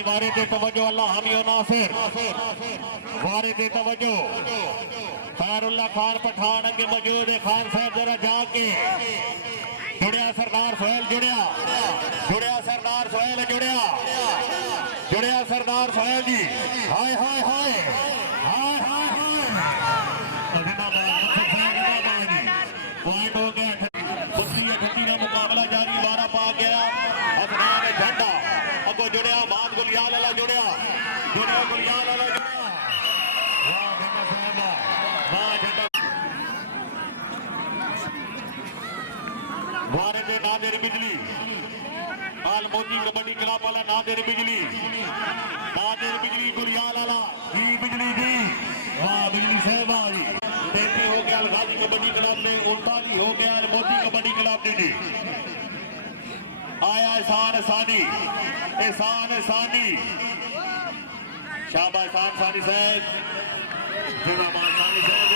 भाई वारे दे तवज्जो अल्लाह हामी नासिर वारे दे तवज्जो खैरुल्लाह खान पठान अगे मौजूद है। खान साहब जरा जाके जुड़िया सरदार सोहेल जुड़िया सरदार सोहेल जुड़िया सरदार सोहेल जी। हाय हाय हाय हाय हाय पॉइंट हो गया। ठंडी ने मुकाबला जारी वारा पा गया। अफगान झंडा अगो जुड़िया मान गुलियाल वाला जुड़िया गुलियाल वाला जुड़िया। वाह झंडा साहब वाह झंडा वारे दे नादिर बिजली आल मोती कबड्डी क्लब वाला नादिर बिजली गुलियाल वाला जी बिजली जी। वाह बिजली साहब जी 33 हो गया गाजी कबड्डी क्लब में 39 हो गया मोती कबड्डी क्लब ने जी। आया एहसान सानी शाबाश एहसान सानी साहब जिंदाबाद सानी साहब।